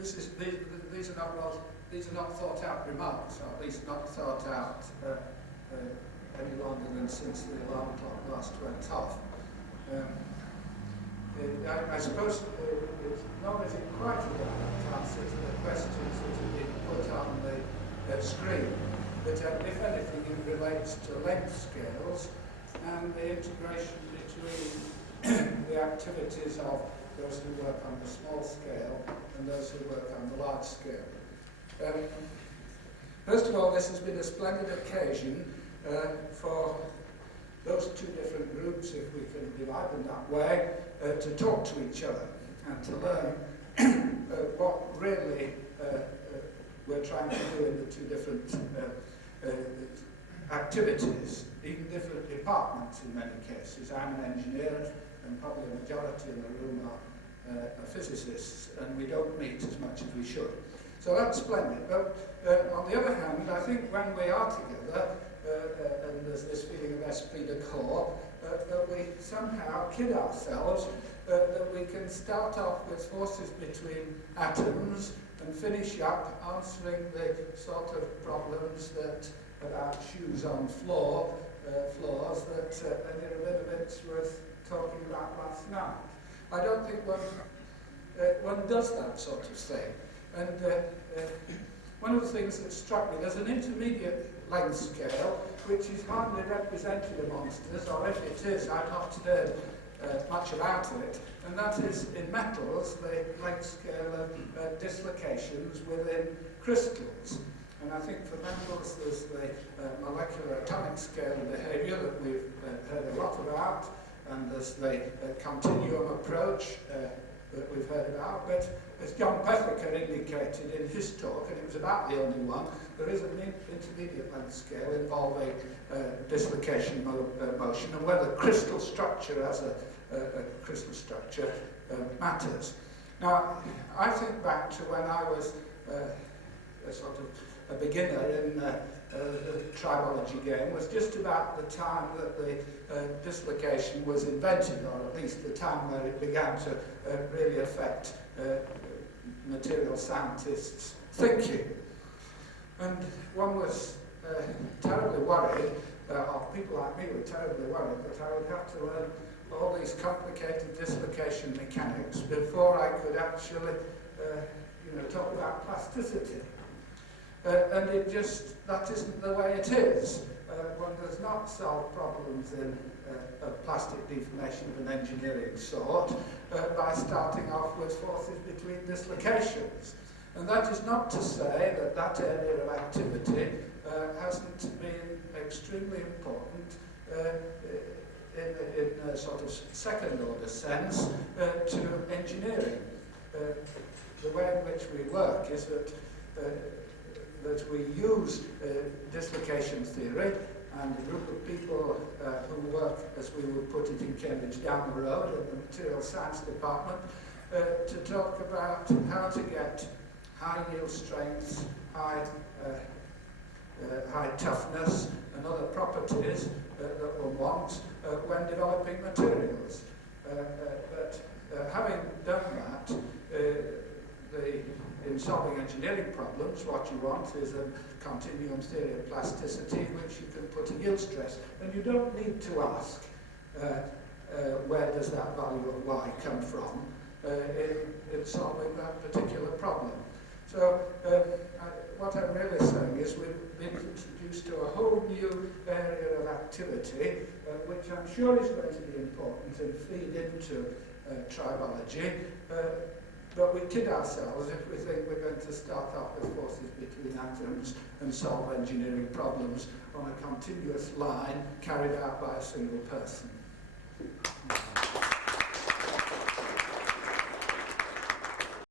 these are not thought out remarks, or at least not thought out any longer than since the alarm clock last went off. I suppose it's not as quite a direct answer to the questions that have been put on the screen, but if anything, it relates to length scales and the integration between the activities of those who work on the small scale and those who work on the large scale. First of all, this has been a splendid occasion for those two different groups, if we can divide them that way, to talk to each other and to learn what really we're trying to do in the two different activities, even different departments in many cases. I'm an engineer, and probably a majority in the room are physicists, and we don't meet as much as we should. So that's splendid. But on the other hand, I think when we are together, and there's this feeling of esprit de corps, that we somehow kid ourselves that we can start off with forces between atoms and finish up answering the sort of problems that about shoes on floors that a little bit it's worth talking about last night. I don't think one does that sort of thing. And one of the things that struck me, there's an intermediate length scale which is hardly represented amongst us, or if it is, I've not heard much about it, and that is in metals, the length scale of dislocations within crystals. And I think for metals there's the molecular atomic scale of behavior that we've heard a lot about, and there's the continuum approach that we've heard about, but as John Pethiker indicated in his talk, and it was about the only one, there is an intermediate length scale involving dislocation motion, and whether crystal structure as a crystal structure matters. Now, I think back to when I was a sort of a beginner in the tribology game, was just about the time that the dislocation was invented, or at least the time where it began to really affect material scientists' thinking. And one was terribly worried, or people like me were terribly worried, that I would have to learn all these complicated dislocation mechanics before I could actually talk about plasticity. And that isn't the way it is. One does not solve problems of plastic deformation of an engineering sort by starting off with forces between dislocations. And that is not to say that that area of activity hasn't been extremely important in a sort of second order sense to engineering. The way in which we work is that we use dislocation theory, and a group of people who work, as we would put it in Cambridge, down the road in the material science department, to talk about how to get high yield strengths, high toughness, and other properties that one wants when developing materials. But having done that, in solving engineering problems, what you want is a continuum theory of plasticity, which you can put a yield stress, and you don't need to ask where does that value of y come from in solving that particular problem. So what I'm really saying is we've been introduced to a whole new area of activity, which I'm sure is going to be important and feed into tribology. But we kid ourselves if we think we're going to start off with forces between atoms and solve engineering problems on a continuous line carried out by a single person.